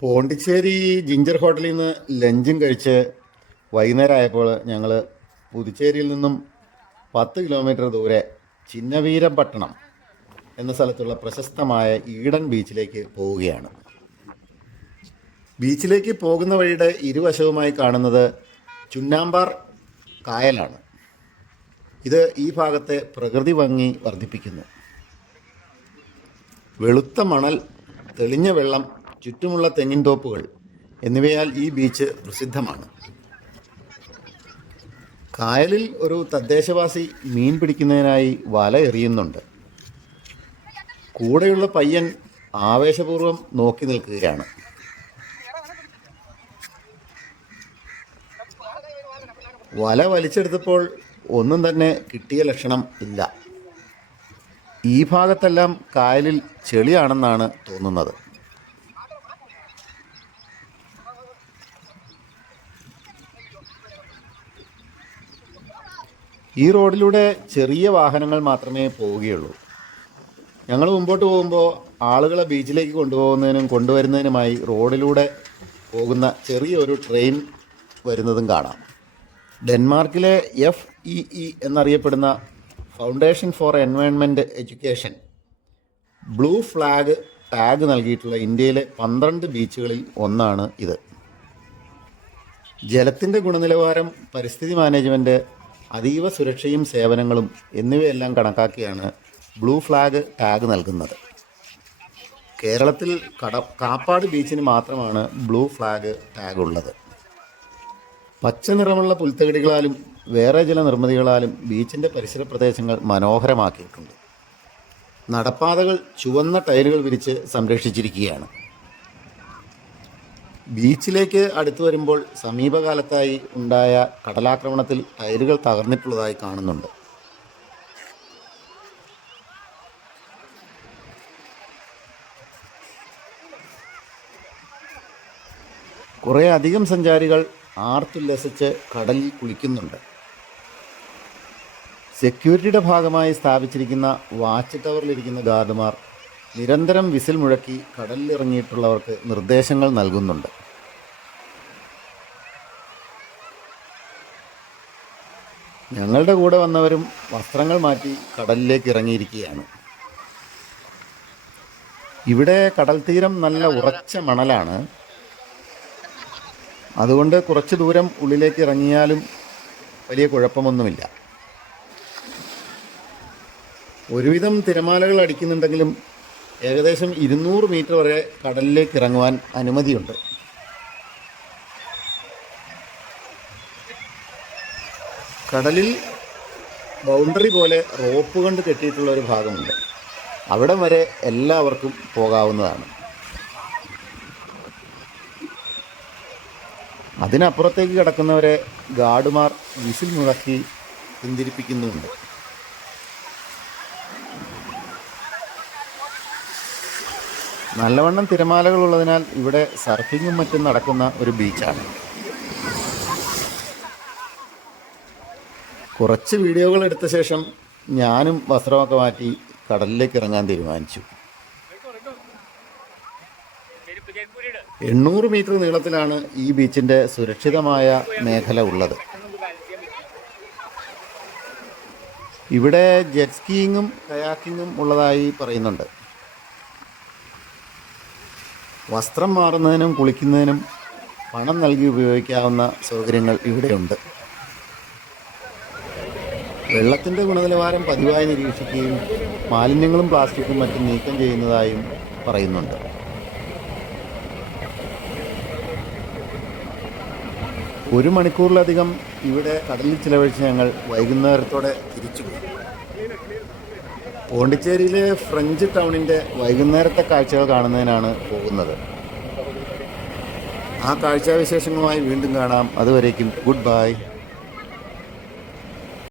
Pondicherry ginger ഹോട്ടലിൽ നിന്ന് ലഞ്ചും കഴിച്ച് വൈകുന്നേരം ആയപ്പോൾ ഞങ്ങൾ പുതുച്ചേരിയിൽ നിന്നും പത്ത് കിലോമീറ്റർ ദൂരെ ചിന്നവീരപട്ടണം എന്ന സ്ഥലത്തുള്ള പ്രശസ്തമായ ഈഡൻ ബീച്ചിലേക്ക് പോവുകയാണ്. ബീച്ചിലേക്ക് പോകുന്ന വഴിയുടെ ഇരുവശവുമായി കാണുന്നത് ചുന്നാമ്പാർ കായലാണ്. ഇത് ഈ ഭാഗത്തെ പ്രകൃതി ഭംഗി വർദ്ധിപ്പിക്കുന്നു. വെളുത്ത മണൽ തെളിഞ്ഞ വെള്ളം ചുറ്റുമുള്ള തെങ്ങിൻ തോപ്പുകൾ എന്നിവയാൽ ഈ ബീച്ച് പ്രസിദ്ധമാണ്. കായലിൽ ഒരു തദ്ദേശവാസി മീൻ പിടിക്കുന്നതിനായി വല എറിയുന്നുണ്ട്. കൂടെയുള്ള പയ്യൻ ആവേശപൂർവം നോക്കി നിൽക്കുകയാണ്. വല വലിച്ചെടുത്തപ്പോൾ ഒന്നും തന്നെ കിട്ടിയ ലക്ഷണം ഇല്ല. ഈ ഭാഗത്തെല്ലാം കായലിൽ ചെളിയാണെന്നാണ് തോന്നുന്നത്. ഈ റോഡിലൂടെ ചെറിയ വാഹനങ്ങൾ മാത്രമേ പോവുകയുള്ളൂ. ഞങ്ങൾ മുമ്പോട്ട് പോകുമ്പോൾ ആളുകളെ ബീച്ചിലേക്ക് കൊണ്ടുപോകുന്നതിനും കൊണ്ടുവരുന്നതിനുമായി റോഡിലൂടെ പോകുന്ന ചെറിയൊരു ട്രെയിൻ വരുന്നതും കാണാം. ഡെൻമാർക്കിലെ എഫ് ഇ ഇ എന്നറിയപ്പെടുന്ന foundation for environment education blue flag tag നൽകിയിട്ടുള്ള ഇന്ത്യയിലെ പന്ത്രണ്ട് ബീച്ചുകളിൽ ഒന്നാണ് ഇത്. ജലത്തിന്റെ ഗുണനിലവാരം പരിസ്ഥിതി മാനേജ്മെന്റ് അതീവ സുരക്ഷയും സേവനങ്ങളും എന്നിവയെല്ലാം കണക്കാക്കിയാണ് ബ്ലൂ ഫ്ലാഗ് ടാഗ് നൽകുന്നത്. കേരളത്തിൽ കട കാപ്പാട് ബീച്ചിന് മാത്രമാണ് ബ്ലൂ ഫ്ലാഗ് ടാഗ് ഉള്ളത്. പച്ച നിറമുള്ള പുൽത്തകിടികളാലും വേറെ ചില നിർമ്മിതികളാലും ബീച്ചിന്റെ പരിസര പ്രദേശങ്ങൾ മനോഹരമാക്കിയിട്ടുണ്ട്. നടപ്പാതകൾ ചുവന്ന ടൈലുകൾ വിരിച്ച് സംരക്ഷിച്ചിരിക്കുകയാണ്. ബീച്ചിലേക്ക് അടുത്തു വരുമ്പോൾ സമീപകാലത്തായി ഉണ്ടായ കടലാക്രമണത്തിൽ ടയലുകൾ തകർന്നിട്ടുള്ളതായി കാണുന്നുണ്ട്. കുറേ അധികം സഞ്ചാരികൾ ആർത്തുല്ലസിച്ച് കടലിൽ കുളിക്കുന്നുണ്ട്. സെക്യൂരിറ്റിയുടെ ഭാഗമായി സ്ഥാപിച്ചിരിക്കുന്ന വാച്ച് ടവറിലിരിക്കുന്ന ഗാർഡുമാർ നിരന്തരം വിസിൽ മുഴക്കി കടലിലിറങ്ങിയിട്ടുള്ളവർക്ക് നിർദ്ദേശങ്ങൾ നൽകുന്നുണ്ട്. ഞങ്ങളുടെ കൂടെ വന്നവരും വസ്ത്രങ്ങൾ മാറ്റി കടലിലേക്ക് ഇറങ്ങിയിരിക്കുകയാണ്. ഇവിടെ കടൽ തീരം നല്ല ഉറച്ച മണലാണ്. അതുകൊണ്ട് കുറച്ച് ദൂരം ഉള്ളിലേക്ക് ഇറങ്ങിയാലും വലിയ കുഴപ്പമൊന്നുമില്ല. ഒരുവിധം തിരമാലകൾ അടിക്കുന്നുണ്ടെങ്കിലും ഏകദേശം ഇരുന്നൂറ് മീറ്റർ വരെ കടലിലേക്ക് ഇറങ്ങുവാൻ അനുമതിയുണ്ട്. കടലിൽ ബൗണ്ടറി പോലെ റോപ്പ് കൊണ്ട് കെട്ടിയിട്ടുള്ള ഒരു ഭാഗമുണ്ട്. അവിടം വരെ എല്ലാവർക്കും പോകാവുന്നതാണ്. അതിനപ്പുറത്തേക്ക് കിടക്കുന്നവരെ ഗാർഡുമാർ വിസിൽ മുഴക്കി പിന്തിരിപ്പിക്കുന്നുമുണ്ട്. നല്ലവണ്ണം തിരമാലകളുള്ളതിനാൽ ഇവിടെ സർഫിങ്ങും മറ്റും നടക്കുന്ന ഒരു ബീച്ചാണ് കുറച്ച് വീഡിയോകൾ എടുത്ത ശേഷം ഞാനും വസ്ത്രമൊക്കെ മാറ്റി കടലിലേക്ക് ഇറങ്ങാൻ തീരുമാനിച്ചു. എണ്ണൂറ് മീറ്റർ നീളത്തിലാണ് ഈ ബീച്ചിന്റെ സുരക്ഷിതമായ മേഖല ഉള്ളത്. ഇവിടെ ജെറ്റ് സ്കീയിങ്ങും കയാക്കിങ്ങും ഉള്ളതായി പറയുന്നുണ്ട്. വസ്ത്രം മാറുന്നതിനും കുളിക്കുന്നതിനും പണം നൽകി ഉപയോഗിക്കാവുന്ന സൗകര്യങ്ങൾ ഇവിടെയുണ്ട്. വെള്ളത്തിന്റെ ഗുണനിലവാരം പതിവായി നിരീക്ഷിക്കുകയും മാലിന്യങ്ങളും പ്ലാസ്റ്റിക്കും മറ്റും നീക്കം ചെയ്യുന്നതായും പറയുന്നുണ്ട്. ഒരു മണിക്കൂറിലധികം ഇവിടെ കടലിൽ ചിലവഴിച്ച് ഞങ്ങൾ വൈകുന്നേരത്തോടെ തിരിച്ചുപോയി പോണ്ടിച്ചേരിയിലെ ഫ്രഞ്ച് ടൗണിന്റെ വൈകുന്നേരത്തെ കാഴ്ചകൾ കാണുന്നതിനാണ് പോകുന്നത്. ആ കാഴ്ചാവിശേഷങ്ങളുമായി വീണ്ടും കാണാം. അതുവരേക്കും ഗുഡ് ബൈ.